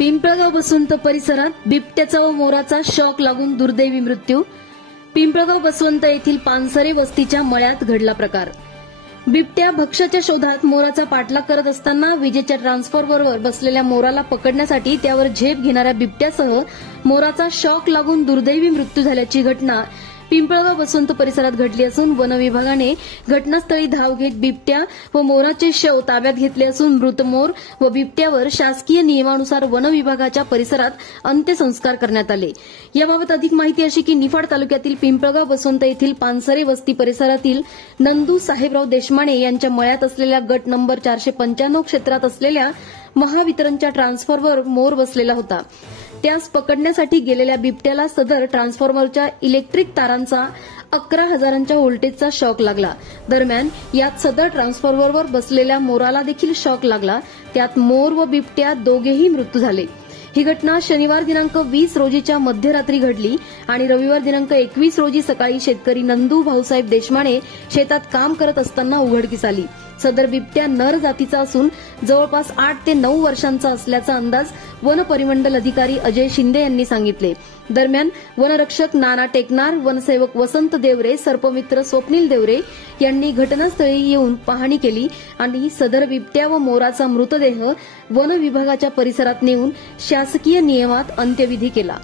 पिंपळगाव बसवंत परिसरात बिबट्याचा व मोराचा शॉक लागून दुर्दैवी मृत्यू. पिंपळगाव बसवंत येथील पानसरे वस्तीच्या मळ्यात घडला प्रकार. बिबट्या भक्ष्याच्या शोधात मोराचा पाठलाग करत असताना विजेच्या ट्रान्सफॉर्मरवर बसलेल्या मोराला पकडण्यासाठी त्यावर झेप घेणाऱ्या बिबट्यासह मोराचा शॉक लागून दुर्दैवी मृत्यू झाल्याची घटना पिंपळगाव बसवंत परिसरात घडली असून वन विभागाने घटनास्थळी धाव घेत बिबट्या व मोराचे शव ताब्यात घेतले असून मृत मोर व बिबट्यावर शासकीय नियमानुसार वन विभागाच्या परिसरात अंत्यसंस्कार करण्यात आले. याबाबत अधिक माहिती अशी की निफाड तालुक्यातील पिंपळगाव बसवंत येथील पानसरे वस्ती परिसरातील नंदू साहेबराव देशमाने यांच्या मळ्यात असलेल्या गट नंबर 495 क्षेत्रात असलेल्या महावितरणच्या ट्रान्सफॉर्मरवर मोर बसलेला होता. त्यास पकडण्यासाठी गेलेल्या बिबट्याला सदर ट्रान्सफॉर्मरच्या इलेक्ट्रिक तारांचा 11,000च्या व्होल्टेजचा शॉक लागला. दरम्यान यात सदर ट्रान्सफॉर्मरवर बसलेल्या मोराला देखील शॉक लागला. त्यात मोर व बिबट्या दोघेही मृत्यू झाले. ही घटना शनिवार दिनांक 20 रोजीच्या मध्यरात्री घडली आणि रविवार दिनांक 21 रोजी सकाळी शेतकरी नंदू भाऊसाहेब देशमाने शेतात काम करत असताना उघडकीस आली. सदर बिबट्या नर जातीचा असून जवळपास 8 ते 9 वर्षांचा असल्याचा अंदाज वन परिमंडल अधिकारी अजय शिंदे यांनी सांगितले. दरम्यान वनरक्षक नाना टेकनार, वनसेवक वसंत देवरे, सर्पमित्र स्वप्नील देवरे यांनी घटनास्थळी येऊन पाहणी केली आणि सदर बिबट्या व मोराचा मृतदेह वन विभागाच्या परिसरात नेऊन शासकीय नियमात अंत्यविधी केला.